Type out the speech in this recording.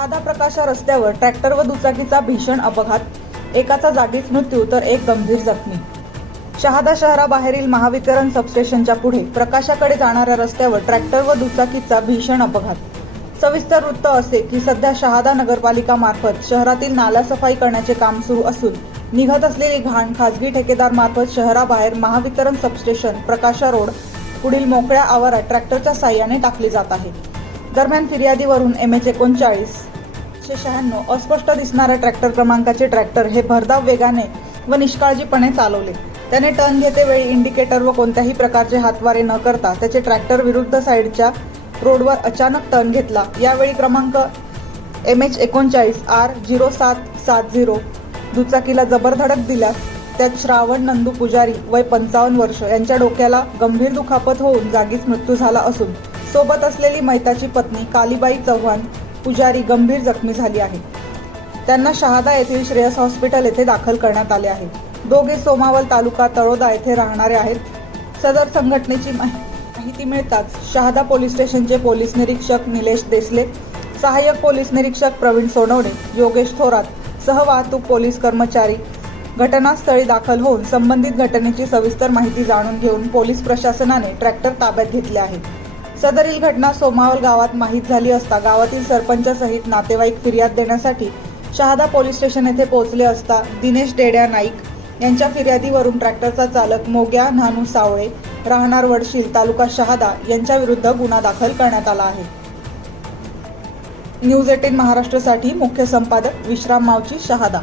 प्रकाशा रस्त्यावर ट्रॅक्टर व दुचाकीचा भीषण अपघात. एकाचा जागीच मृत्यू तर एक गंभीर जखमी. शहादा शहराबाहेरील महावितरण सबस्टेशनच्या पुढे प्रकाशाकडे जाणाऱ्या रस्त्यावर ट्रॅक्टर व दुचाकीचा भीषण अपघात. सविस्तर वृत्त असे की सध्या शहादा नगरपालिका मार्फत शहरातील नाला सफाई करण्याचे काम सुरू असून निघत असलेली घाण खासगी ठेकेदार मार्फत शहराबाहेर महावितरण सबस्टेशन प्रकाशा रोड पुढील मोकळ्या आवारात ट्रॅक्टरच्या साह्याने टाकली जात आहे. दरम्यान फिर्यादीवरून एम एच एकोणचाळीस एकशे शहाण्णव अस्पष्ट दिसणाऱ्या ट्रॅक्टर क्रमांकाचे ट्रॅक्टर हे भरधाव वेगाने व निष्काळजीपणे चालवले. त्याने टर्न घेतेवेळी इंडिकेटर व कोणत्याही प्रकारचे हातवारे न करता त्याचे ट्रॅक्टर विरुद्ध साईडच्या रोडवर अचानक टर्न घेतला. यावेळी क्रमांक एम एच एकोणचाळीस आर झिरो सात सात झिरो दुचाकीला जबरधडक दिल्यास त्यात श्रावण नंदू पुजारी वय पंचावन्न वर्ष यांच्या डोक्याला गंभीर दुखापत होऊन जागीच मृत्यू झाला असून सोबत असलेली मैताची पत्नी कालीबाई चव्हाण पुजारी गंभीर जखमी झाली आहे. त्यांना शहादा येथील श्रेयस हॉस्पिटल येथे दाखल करण्यात आले आहे. दोघे सोमावल तालुका तळोदा येथे राहणारे आहेत. सदर संघटनेची माहि- माहिती मिळताच शहादा पोलीस स्टेशनचे पोलीस निरीक्षक निलेश देसले सहाय्यक पोलीस निरीक्षक प्रवीण सोनवणे योगेश थोरात सहवाहतूक पोलीस कर्मचारी घटनास्थळी दाखल होऊन संबंधित घटनेची सविस्तर माहिती जाणून घेऊन पोलीस प्रशासनाने ट्रॅक्टर ताब्यात घेतले आहे. सदरील घटना सोमावल गावात माहीत झाली असता गावातील सरपंचसहित नातेवाईक फिर्याद देण्यासाठी शहादा पोलीस स्टेशन येथे पोहोचले असता दिनेश डेड्या नाईक यांच्या फिर्यादीवरून ट्रॅक्टरचा चालक मोग्या नानू सावळे राहणार वडशील तालुका शहादा यांच्या विरुद्ध गुन्हा दाखल करण्यात आला आहे. न्यूज एटीन महाराष्ट्रासाठी मुख्य संपादक विश्राम मावची शहादा.